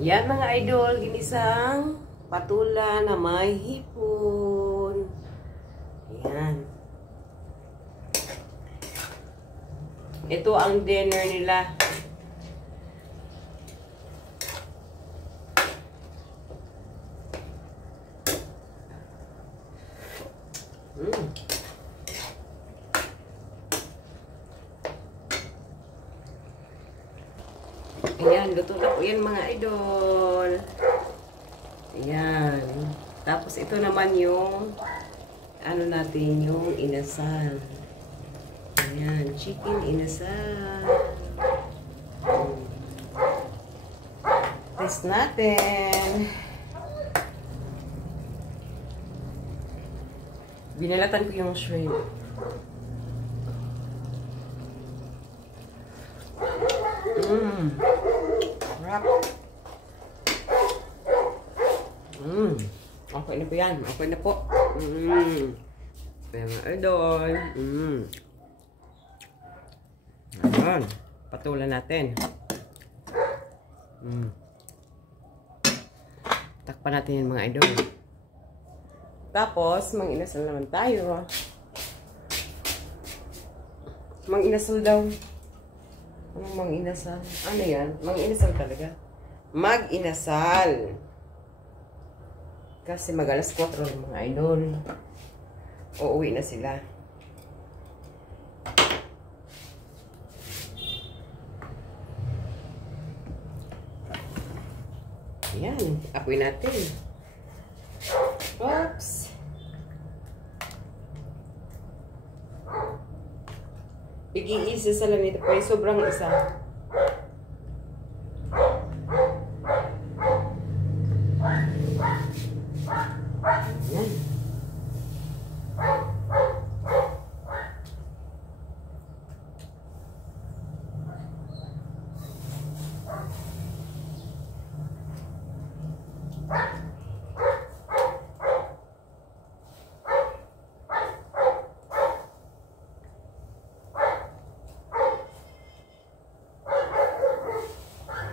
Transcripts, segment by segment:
Yan mga idol, ginisang patula na may hipon. Yan. Ito ang dinner nila. Ayan, luto na po yan mga idol. Ayan. Tapos ito naman yung ano natin, yung inasal. Ayan, chicken inasal. Taste natin. Binalatan ko yung shrimp. Sarap. Okay na po yan. Okay na po. Mga idol. Ayan. Patulan natin. Takpan natin yan mga idol. Tapos, mang-inasal naman tayo. Mang-inasal daw. Anong mang-inasal? Ano yan? Mang-inasal talaga. Mag-inasal. Kasi mag-alas 4 ng mga idol. Uuwi na sila. Ayan. Apoy natin. Oops. Pigi-isa sa lang nito. Kaya sobrang isa. Ayan.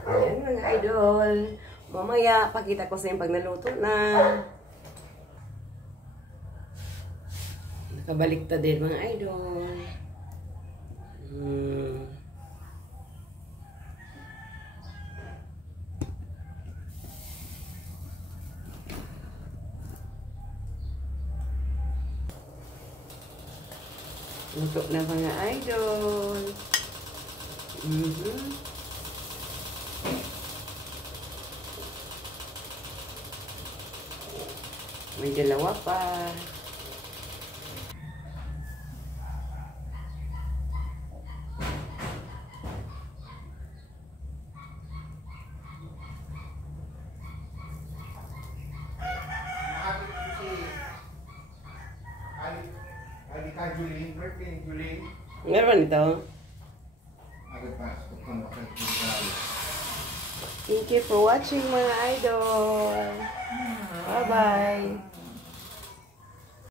Ayan mga idol. Mamaya, pakita ko sa inyo pag naluto na. Nakabaliktad din mga idol. Luto na mga idol. May dalawa pa. Meron ito. Thank you for watching mga idol. Bye-bye.